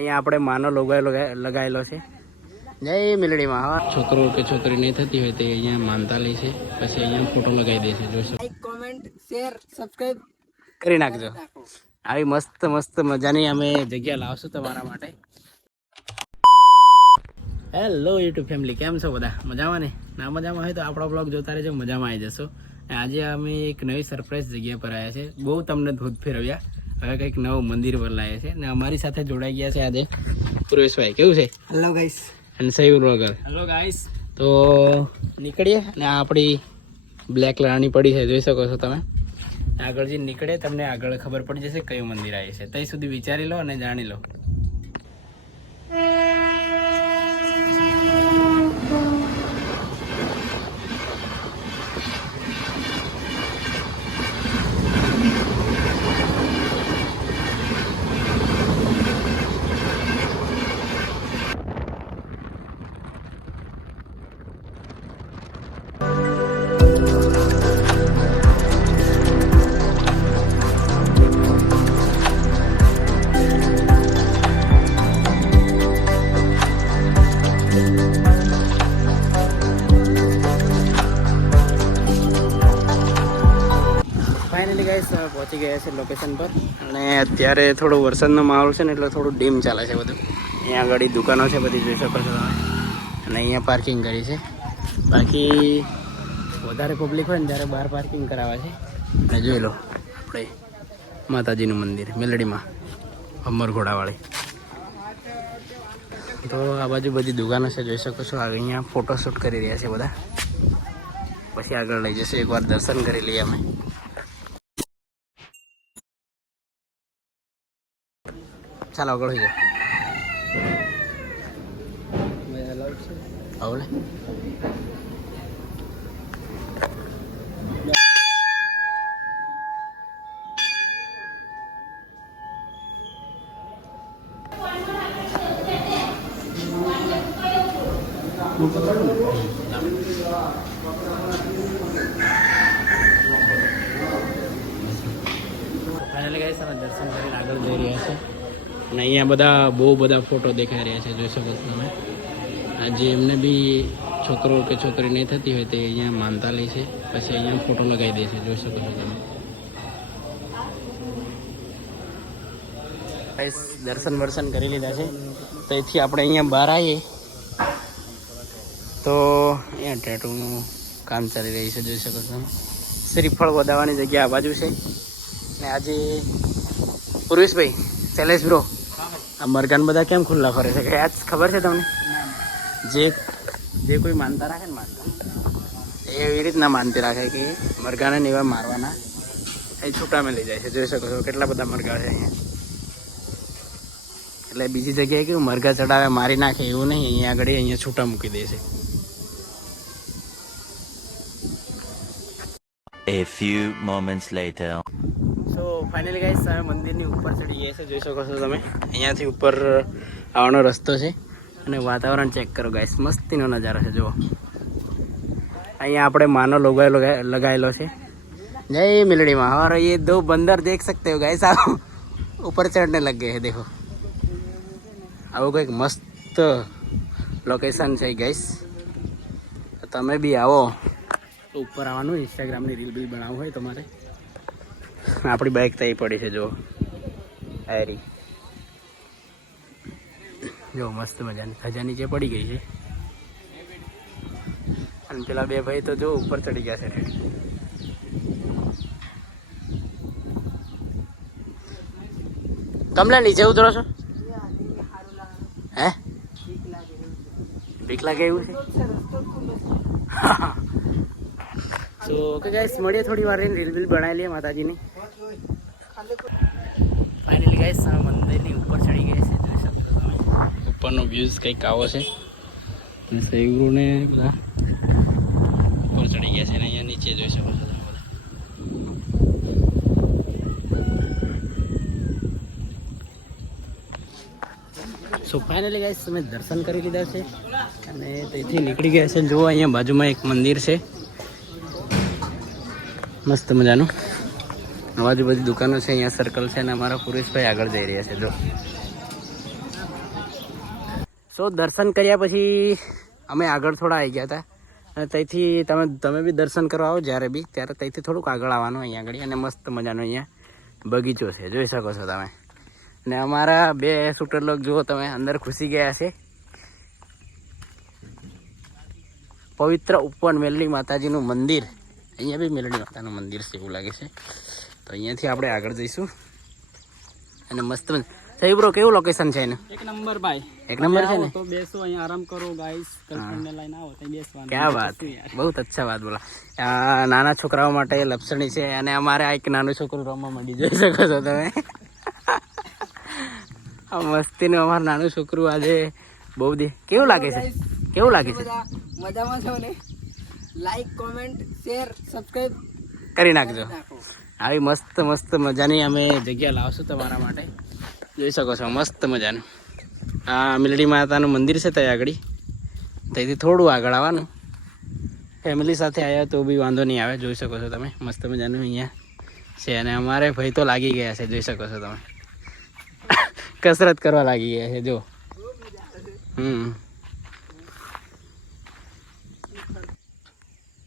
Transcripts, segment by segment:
અહીંયા આપણે માનો લોગો લગાવેલો છે. જય મેલડીમાં. હા, છોકરો કે છોકરી નહીં થતી હોય તે અહીંયા માનતા લે છે, પછી અહીંયા ફોટો લગાવી દે છે. જોશો, લાઈક, કોમેન્ટ, શેર, સબસ્ક્રાઇબ કરી નાખજો. આવી મસ્ત મસ્ત મજાની અમે જગ્યા લાવશું તમારા માટે. હેલો યુટ્યુબ ફેમિલી, કેમ છો બધા? મજામાં ને? ના મજામાં હોય તો આપણો બ્લોગ જોતા રહેજો, મજામાં આવી જશો. આજે અમે એક નવી સરપ્રાઈઝ જગ્યા પર આવ્યા છે. બહુ તમને ધોધ ફેરવ્યા, હવે કંઈક નવું મંદિર પર લાવ્યા છે ને અમારી સાથે જોડાઈ ગયા છે આજે પુરેશભાઈ. કેવું છે? Hello guys. અને સયુર વગર. Hello guys. તો નીકળીએ ને આપણી બ્લેક રાણી પડી છે, જોઈ શકો છો તમે. આગળ જે નીકળે તમને આગળ ખબર પડી જશે કયું મંદિર આવે છે. ત્યાં સુધી વિચારી લો અને જાણી લો. ફાઇનલી ગાઈસ પહોંચી ગયા છે લોકેશન પર. અને અત્યારે થોડો વરસાદનો માહોલ છે ને એટલે થોડું ડીમ ચાલે છે બધું. અહીંયા આગળ દુકાનો છે બધી, જોઈ શકો છો તમે. અને અહીંયા પાર્કિંગ કરી છે. બાકી વધારે પબ્લિક હોય ને ત્યારે બહાર પાર્કિંગ કરાવે છે. અને જોઈ લો આપણે માતાજીનું મંદિર મેલડીમાં, અમરઘોડાવાળી. તો આ બાજુ બધી દુકાનો છે, જોઈ શકો છો. અહીંયા ફોટોશૂટ કરી રહ્યા છે બધા. પછી આગળ લઈ જશે, એકવાર દર્શન કરી લઈએ અમે. ચાલો આગળ હોય આવડે. ફાઇનલી ગાઈસ અમે દર્શન કરીને આગળ જઈ રહ્યા છે. અને અહીંયા બધા બહુ બધા ફોટો દેખાઈ રહ્યા છે, જોઈ શકો છો તમે. આજે એમને બી છોકરો કે છોકરી નહીં થતી હોય તે અહીંયા માનતા લે છે, પછી અહીંયા ફોટો લગાવી દે છે, જોઈ શકો છો તમે. દર્શન વર્શન કરી લીધા છે. તો એથી આપણે અહીંયા બહાર આવીએ તો અહીંયા ટેટુનું કામ ચાલી રહ્યું છે, જોઈ શકો છો તમે. શ્રીફળ વધાવવાની જગ્યા આ બાજુ છે. ને આજે પુરુષભાઈ, શૈલેષ બ્રો, આ મરઘાન બધા કેમ ખુલ્લા ફરે છે? આજ ખબર છે તમને? જે કોઈ માનતા રાખે ને, માનતા એવી રીતના માનતી રાખે કે મરઘાને એવા મારવાના, એ છૂટામાં લઈ જાય છે. જોઈ શકો છો કેટલા બધા મરઘા છે અહીંયા. એટલે બીજી જગ્યાએ કેવું મરઘા ચડાવે મારી નાખે એવું નહીં, અહીંયા આગળ અહીંયા છૂટા મૂકી દે છે. A few moments later. So finally guys અમે મંદિરની ઉપર ચડી ગયા છે, જોઈ શકો છો તમે. અહીંયાથી ઉપર આવવાનો રસ્તો છે. અને વાતાવરણ ચેક કરો ગાઈસ, મસ્તીનો નજારો છે. જુઓ, અહીંયા આપણે માનો લોગો લગાવેલો છે. જય મેલડીમાં. और ये दो बंदर देख सकते हो गाइस, आप ऊपर चढ़ने लग गए हैं. देखो, આવું કંઈક મસ્ત લોકેશન છે ગાઈસ. તમે બી આવો તો ઉપર આવવાનું. ઇન્સ્ટાગ્રામની રીલ બિલ બનાવવું હોય તમારે. આપણી બાઇક તઈ પડી છે, જો આયરી, જો મસ્ત મજાની ધજા નીચે પડી ગઈ છે. અને પેલા બે ભાઈ તો જો ઉપર ચડી ગયા છે. કમલા નીચે ઉતરો છો? હે, બીક લાગે એવું છે? તો ઓકે ગાઈસ, મળીએ થોડી વાર રહીને, રીલ બિલ બનાવી લઈએ માતાજીની. ફાઇનલી ગાઈસ મંદિરની ઉપર ચડી ગયા છે, જોઈ શકો છો તમે. ઉપરનો વ્યૂઝ કંઈક આવો છે. સૈગુરુને બધા ઉપર ચડી ગયા છે ને અહીંયા નીચે જોઈ શકો છો તમે. સો ફાઇનલી ગાઈસ અમે દર્શન કરી લીધા છે અને ત્યાંથી નીકળી ગયા છે. જુઓ અહીંયા બાજુમાં એક મંદિર છે મસ્ત મજાનું. આ બાજુ બધી દુકાનો છે, અહીંયા સર્કલ છે અને અમારા પુરુષભાઈ આગળ જઈ રહ્યા છે. જો સો દર્શન કર્યા પછી અમે આગળ થોડા આવી ગયા હતા અને ત્યાંથી તમે બી દર્શન કરવા આવો જ્યારે બી ત્યારે ત્યાંથી થોડુંક આગળ આવવાનું અહીંયા આગળ અને મસ્ત મજાનો અહીંયા બગીચો છે જોઈ શકો છો તમે. અને અમારા 2 શૂટર લોક જુઓ તમે અંદર ઘૂસી ગયા છે. પવિત્ર ઉપવન મેલડી માતાજીનું મંદિર, અહીંયા બી મેલડી માતાનું મંદિર છે એવું લાગે છે. તો અહીંયાથી આપણે આગળ જઈશું અને મસ્ત થઈ બ્રો કેવું લોકેશન છે એનું? એક નંબર ભાઈ, એક નંબર છે ને? તો બેસો અહીંયા આરામ કરો ગાઈસ, ગર્લફ્રેન્ડ ને લઈને આવો ત્યાં બેસવાનું. ક્યાં વાત, બહુ અચ્છા વાત બોલા. આ નાના છોકરાઓ માટે લપસણી છે અને અમારે આ એક નાનું છોકરું રમવા માંડી જોઈ શકો છો તમે. આ મસ્તીનું અમારું નાનું છોકરું આજે બહુ કેવું લાગે છે? કેવું લાગે છે? મજામાં છો ને? લાઈક, કોમેન્ટ, શેર, સબસ્ક્રાઇબ કરી નાખજો. આવી મસ્ત મસ્ત મજાની અમે જગ્યા લાવશું તમારા માટે. જોઈ શકો છો મસ્ત મજાનું આ મેલડી માતાનું મંદિર છે ત્યાં આગળ. ત્યાંથી થોડું આગળ આવવાનું. ફેમિલી સાથે આવ્યા તો બી વાંધો નહીં આવે. જોઈ શકો છો તમે મસ્ત મજાનું અહીંયા છે. અને અમારે ભાઈ તો લાગી ગયા છે જોઈ શકો છો તમે. કસરત કરવા લાગી ગયા છે જો.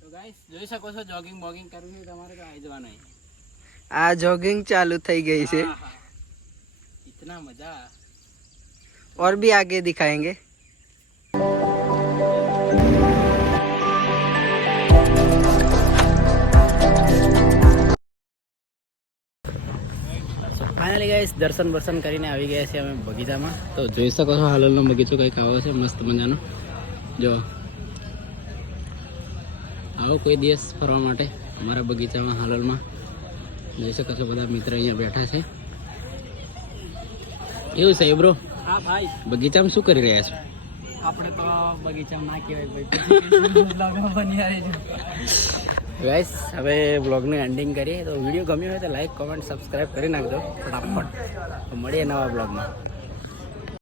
તો ગાઈસ જોઈ શકો છો જોગિંગ બોગિંગ કરવી હોય તમારે તો આવી જવાનું. આ જોગિંગ ચાલુ થઈ ગઈ છે. इतना मजा और भी आगे दिखाएंगे. ફાઇનલી ગાઈસ દર્શન કરીને આવી ગયા છે અમે બગીચામાં. તો જોઈ શકો છો હાલોલનો બગીચો કંઈક આવો છે મસ્ત મજાનો. જો આવો કોઈ દિવસ ફરવા માટે અમારા બગીચામાં હાલોલમાં. જોઈ શકો છો બધા મિત્ર અહીંયા બેઠા છે. એવું છે બ્રો? હા ભાઈ, બગીચામાં શું કરી રહ્યા છો? આપણે તો બગીચામાં ના કહેવાય ભાઈ. ગાઈસ હવે બ્લોગનું એન્ડિંગ કરીએ. તો વિડીયો ગમ્યો હોય તો લાઈક, કોમેન્ટ, સબસ્ક્રાઈબ કરી નાખજો ફટાફટ. તો મળીએ નવા બ્લોગમાં.